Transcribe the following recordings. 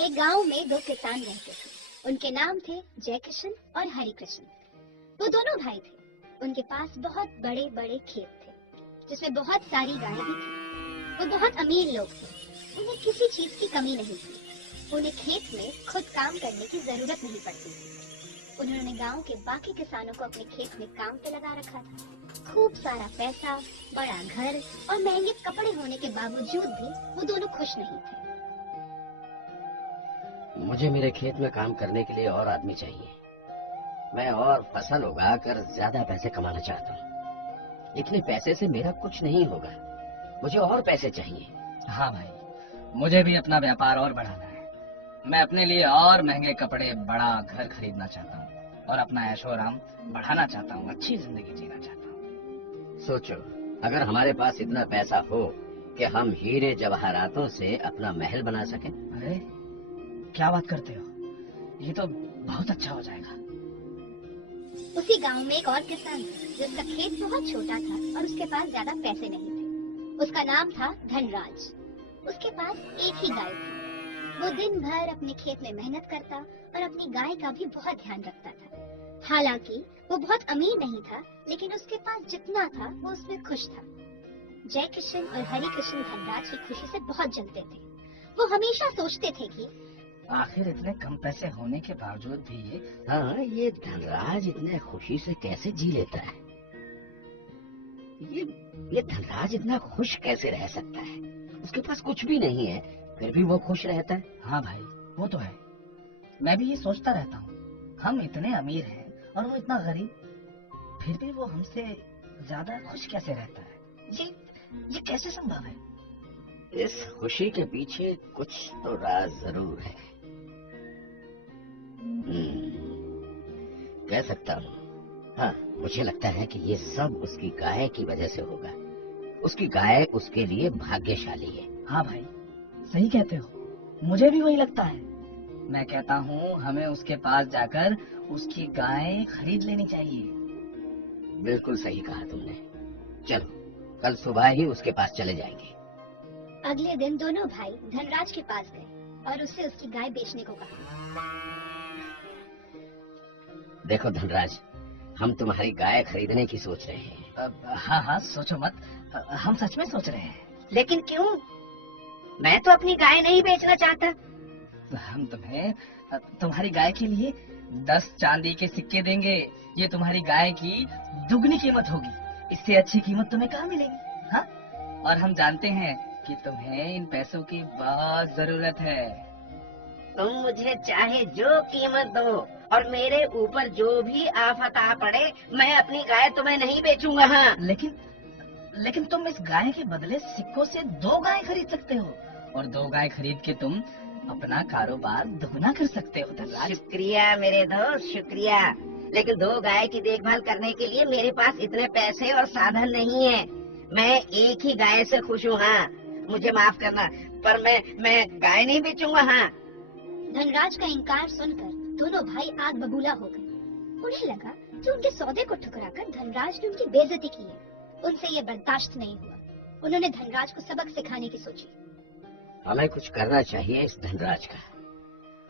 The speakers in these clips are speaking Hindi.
एक गांव में दो किसान रहते थे। उनके नाम थे जय किशन और हरि कृष्ण। वो दोनों भाई थे। उनके पास बहुत बड़े बड़े खेत थे जिसमें बहुत सारी गायें भी थी। वो बहुत अमीर लोग थे। उन्हें किसी चीज की कमी नहीं थी। उन्हें खेत में खुद काम करने की जरूरत नहीं पड़ती थी। उन्होंने गांव के बाकी किसानों को अपने खेत में काम पे लगा रखा था। खूब सारा पैसा, बड़ा घर और महंगे कपड़े होने के बावजूद भी वो दोनों खुश नहीं थे। मुझे मेरे खेत में काम करने के लिए और आदमी चाहिए। मैं और फसल उगाकर ज्यादा पैसे कमाना चाहता हूँ। इतने पैसे से मेरा कुछ नहीं होगा। मुझे और पैसे चाहिए। हाँ भाई, मुझे भी अपना व्यापार और बढ़ाना है। मैं अपने लिए और महंगे कपड़े, बड़ा घर खरीदना चाहता हूँ और अपना ऐशो आराम बढ़ाना चाहता हूँ। अच्छी जिंदगी जीना चाहता हूँ। सोचो, अगर हमारे पास इतना पैसा हो कि हम हीरे जवाहरातों से अपना महल बना सकें। अरे क्या बात करते हो, ये तो बहुत अच्छा हो जाएगा। उसी गांव में एक और किसान था जिसका खेत बहुत छोटा था और उसके पास ज्यादा पैसे नहीं थे। उसका नाम था धनराज। उसके पास एक ही गाय थी। वो दिन भर अपने खेत में मेहनत करता और अपनी गाय का भी बहुत ध्यान रखता था। हालांकि वो बहुत अमीर नहीं था, लेकिन उसके पास जितना था वो उसमें खुश था। जय किशन और हरि कृष्ण धनराज की खुशी से बहुत जलते थे। वो हमेशा सोचते थे कि आखिर इतने कम पैसे होने के बावजूद भी ये धनराज इतने खुशी से कैसे जी लेता है। ये धनराज इतना खुश कैसे रह सकता है। उसके पास कुछ भी नहीं है, फिर भी वो खुश रहता है। हाँ भाई, वो तो है। मैं भी ये सोचता रहता हूँ, हम इतने अमीर हैं और वो इतना गरीब, फिर भी वो हमसे ज्यादा खुश कैसे रहता है। ये कैसे संभव है। इस खुशी के पीछे कुछ तो राज जरूर है। कह सकता हूँ। हाँ, मुझे लगता है कि ये सब उसकी गाय की वजह से होगा। उसकी गाय उसके लिए भाग्यशाली है। हाँ भाई, सही कहते हो। मुझे भी वही लगता है। मैं कहता हूँ हमें उसके पास जाकर उसकी गाय खरीद लेनी चाहिए। बिल्कुल सही कहा तुमने। चलो, कल सुबह ही उसके पास चले जाएंगे। अगले दिन दोनों भाई धनराज के पास गए और उससे उसकी गाय बेचने को कहा। देखो धनराज, हम तुम्हारी गाय खरीदने की सोच रहे हैं। हाँ, सोचो मत। हम सच में सोच रहे हैं। लेकिन क्यों? मैं तो अपनी गाय नहीं बेचना चाहता। हम तुम्हें तुम्हारी गाय के लिए 10 चांदी के सिक्के देंगे। ये तुम्हारी गाय की दुगनी कीमत होगी। इससे अच्छी कीमत तुम्हें कहाँ मिलेगी। हाँ, और हम जानते हैं कि तुम्हें इन पैसों की बहुत जरूरत है। तुम मुझे चाहे जो कीमत दो और मेरे ऊपर जो भी आफत आ पड़े, मैं अपनी गाय तुम्हें नहीं बेचूंगा। हाँ, लेकिन तुम इस गाय के बदले सिक्कों से 2 गाय खरीद सकते हो और 2 गाय खरीद के तुम अपना कारोबार दुगना कर सकते हो धनराज। शुक्रिया मेरे दोस्त, शुक्रिया। लेकिन 2 गाय की देखभाल करने के लिए मेरे पास इतने पैसे और साधन नहीं है। मैं एक ही गाय से खुश हूँ। हाँ, मुझे माफ करना, पर मैं गाय नहीं बेचूंगा। हाँ। धनराज का इनकार सुनकर दोनों भाई आग बबूला हो गए। उन्हें लगा कि उनके सौदे को ठुकराकर धनराज ने उनकी बेइज्जती की है। उनसे ये बर्दाश्त नहीं हुआ। उन्होंने धनराज को सबक सिखाने की सोची। हमें कुछ करना चाहिए इस धनराज का।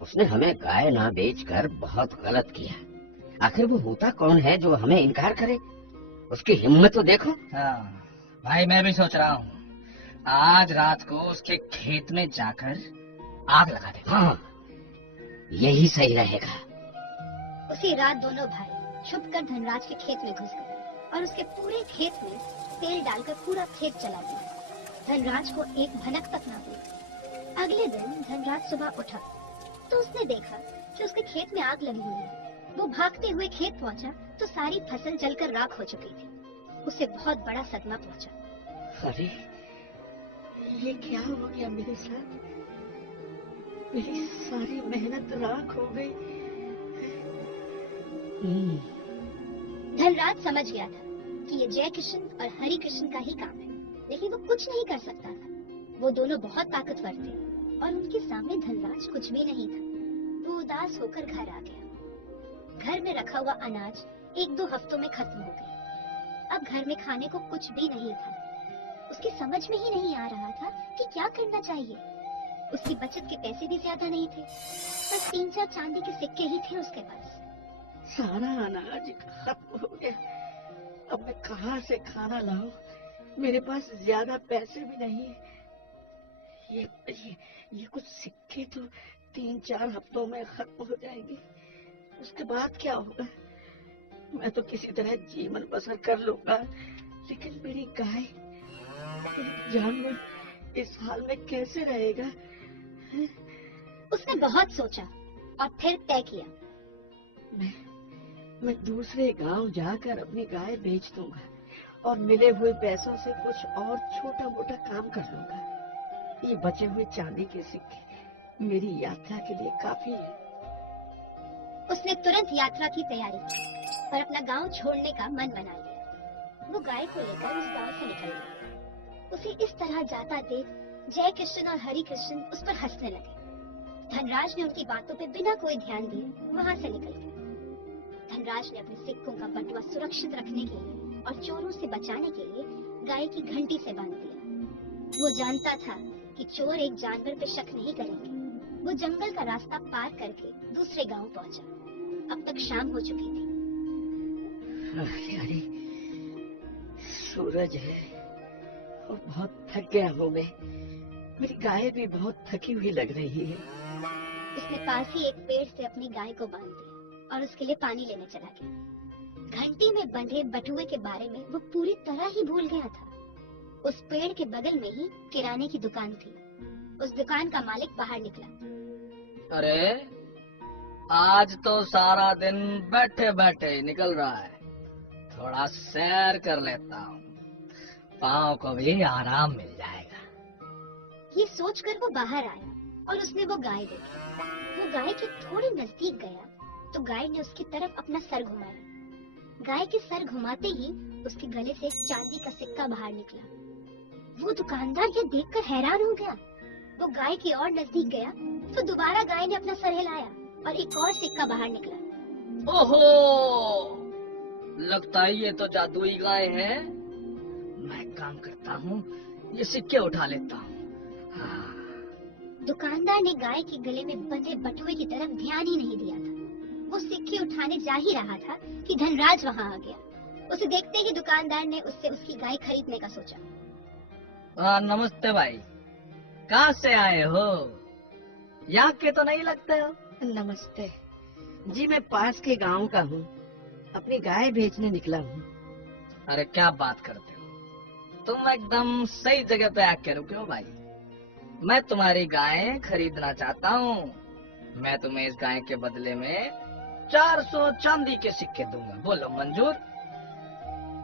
उसने हमें गाय ना बेचकर बहुत गलत किया। आखिर वो होता कौन है जो हमें इनकार करे। उसकी हिम्मत तो देखो। हाँ भाई, मैं भी सोच रहा हूँ आज रात को उसके खेत में जाकर आग लगा दे। हाँ, यही सही रहेगा। उसी रात दोनों भाई छुपकर धनराज के खेत में घुस गए और उसके पूरे खेत में तेल डालकर पूरा खेत जला दिया। धनराज को एक भनक तक न हुई। अगले दिन धनराज सुबह उठा तो उसने देखा कि उसके खेत में आग लगी हुई है। वो भागते हुए खेत पहुंचा तो सारी फसल जलकर राख हो चुकी थी। उसे बहुत बड़ा सदमा पहुंचा। अरे, ये क्या हो गया मेरे साथ? मेरी सारी मेहनत राख हो गई। धनराज समझ गया था कि ये जय किशन और हरि कृष्ण का ही काम है, लेकिन वो कुछ नहीं कर सकता था। वो दोनों बहुत ताकतवर थे और उनके सामने धनराज कुछ भी नहीं था। वो उदास होकर घर आ गया। घर में रखा हुआ अनाज 1-2 हफ्तों में खत्म हो गया। अब घर में खाने को कुछ भी नहीं था। उसकी समझ में ही नहीं आ रहा था कि क्या करना चाहिए। उसकी बचत के पैसे भी ज्यादा नहीं थे, बस 3-4 चांदी के सिक्के ही थे उसके पास। सारा अनाज खत्म हो गया। अब मैं कहाँ से खाना लाऊं? मेरे पास ज्यादा पैसे भी नहीं है। ये कुछ सिक्के तो 3-4 हफ्तों में खत्म हो जाएंगे। उसके बाद क्या होगा? मैं तो किसी तरह जीवन बसर कर लूंगा, लेकिन मेरी गाय, जानवर इस हाल में कैसे रहेगा? उसने बहुत सोचा और फिर तय किया, मैं दूसरे गांव जाकर अपनी गाय बेच दूंगा और मिले हुए पैसों से कुछ और छोटा मोटा काम कर लूंगा। ये बचे हुए चांदी के सिक्के मेरी यात्रा के लिए काफी है। उसने तुरंत यात्रा की तैयारी की और अपना गांव छोड़ने का मन बना लिया। वो गाय को लेकर उस गांव से निकल गया। उसे इस तरह जाता देख जय कृष्ण और हरि कृष्ण उस पर हंसने लगे। धनराज ने उनकी बातों पे बिना कोई ध्यान दिए वहां से निकल गया। धनराज ने अपने सिक्कों का बटुआ सुरक्षित रखने के लिए और चोरों से बचाने के लिए गाय की घंटी से बांध दिया। वो जानता था कि चोर एक जानवर पे शक नहीं करेंगे। वो जंगल का रास्ता पार करके दूसरे गांव पहुंचा। अब तक शाम हो चुकी थी। अरे सूरज है और बहुत थक गया हूँ मैं। मेरी गाय भी बहुत थकी हुई लग रही है। उसने पास ही एक पेड़ से अपनी गाय को बांध दिया और उसके लिए पानी लेने चला गया। घंटी में बंधे बटुए के बारे में वो पूरी तरह ही भूल गया था। उस पेड़ के बगल में ही किराने की दुकान थी। उस दुकान का मालिक बाहर निकला। अरे आज तो सारा दिन बैठे बैठे ही निकल रहा है, थोड़ा सैर कर लेता हूँ, पाँव को भी आराम मिल जाएगा। ये सोचकर वो बाहर आया और उसने वो गाय देखी। वो गाय के थोड़े नजदीक गया तो गाय ने उसकी तरफ अपना सर घुमाया। गाय के सर घुमाते ही उसके गले से एक चांदी का सिक्का बाहर निकला। वो दुकानदार ये देखकर हैरान हो गया। वो गाय की ओर नजदीक गया तो दोबारा गाय ने अपना सर हिलाया और एक और सिक्का बाहर निकला। ओहो, लगता है ये तो जादुई गाय है। मैं काम करता हूँ, ये सिक्के उठा लेता हूँ। हाँ। दुकानदार ने गाय के गले में बंधे बटुए की तरफ ध्यान ही नहीं दिया था। वो सिक्के उठाने जा ही रहा था कि धनराज वहाँ आ गया। उसे देखते ही दुकानदार ने उससे उसकी गाय खरीदने का सोचा। नमस्ते भाई, कहाँ से आए हो? यहाँ के तो नहीं लगते हो। नमस्ते जी, मैं पास के गांव का हूँ, अपनी गाय बेचने निकला हूँ। अरे क्या बात करते हो, तुम एकदम सही जगह पे आके रुके हो भाई। मैं तुम्हारी गाय खरीदना चाहता हूँ। मैं तुम्हें इस गाय के बदले में 400 चांदी के सिक्के दूंगा, बोलो मंजूर?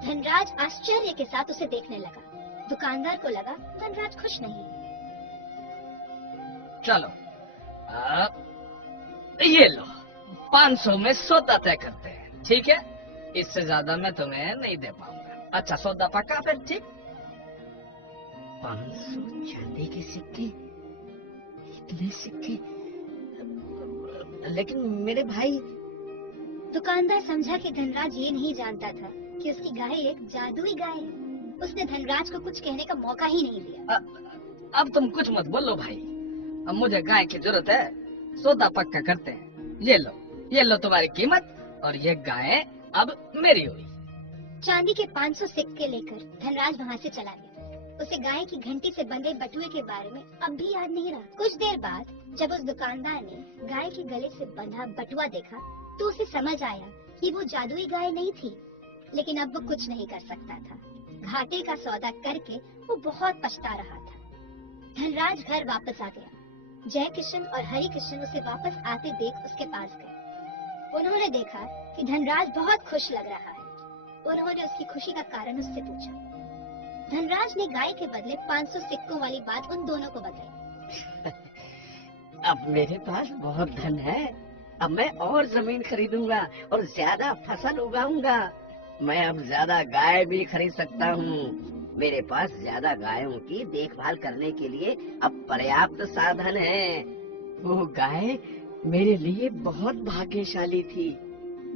धनराज आश्चर्य के साथ उसे देखने लगा। दुकानदार को लगा धनराज खुश नहीं। चलो ये लो, 500 में सौदा तय करते हैं, ठीक है? इससे ज्यादा मैं तुम्हें नहीं दे पाऊंगा। अच्छा सौदा पक्का फिर? ठीक। 500 चांदी के सिक्के, इतने सिक्के? लेकिन मेरे भाई। दुकानदार समझा कि धनराज ये नहीं जानता था कि उसकी गाय एक जादुई गाय है। उसने धनराज को कुछ कहने का मौका ही नहीं दिया। अब तुम कुछ मत बोलो भाई, अब मुझे गाय की जरूरत है, सौदा पक्का करते हैं। ये लो तुम्हारी कीमत और ये गाय अब मेरी हुई। चांदी के 500 सिक्के लेकर धनराज वहाँ से चला गया। उसे गाय की घंटी से बंधे बटुए के बारे में अब भी याद नहीं रहा। कुछ देर बाद जब उस दुकानदार ने गाय के गले से बंधा बटुआ देखा तो उसे समझ आया कि वो जादुई गाय नहीं थी। लेकिन अब वो कुछ नहीं कर सकता था। घाटे का सौदा करके वो बहुत पछता रहा था। धनराज घर वापस आ गया। जय किशन और हरि कृष्ण उसे वापस आते देख उसके पास गए। उन्होंने देखा कि धनराज बहुत खुश लग रहा है। उन्होंने उसकी खुशी का कारण उससे पूछा। धनराज ने गाय के बदले 500 सिक्कों वाली बात उन दोनों को बताई। अब मेरे पास बहुत धन है। अब मैं और जमीन खरीदूंगा और ज्यादा फसल उगाऊंगा। मैं अब ज्यादा गाय भी खरीद सकता हूँ। मेरे पास ज्यादा गायों की देखभाल करने के लिए अब पर्याप्त साधन है। वो गाय मेरे लिए बहुत भाग्यशाली थी।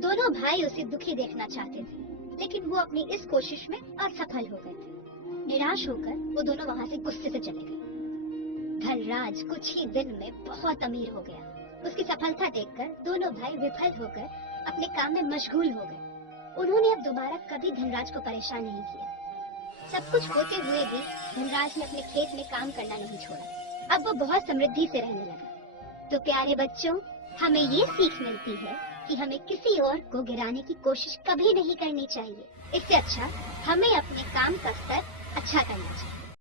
दोनों भाई उसे दुखी देखना चाहते थे, लेकिन वो अपनी इस कोशिश में असफल हो गए थे। निराश होकर वो दोनों वहाँ से गुस्से से चले गए। धनराज कुछ ही दिन में बहुत अमीर हो गया। उसकी सफलता देखकर दोनों भाई विफल होकर अपने काम में मशगूल हो गए। उन्होंने अब दोबारा कभी धनराज को परेशान नहीं किया। सब कुछ होते हुए भी धनराज ने अपने खेत में काम करना नहीं छोड़ा। अब वो बहुत समृद्धि से रहने लगा। तो प्यारे बच्चों, हमें ये सीख मिलती है कि हमें किसी और को गिराने की कोशिश कभी नहीं करनी चाहिए। इससे अच्छा हमें अपने काम का स्तर अच्छा करना चाहिए।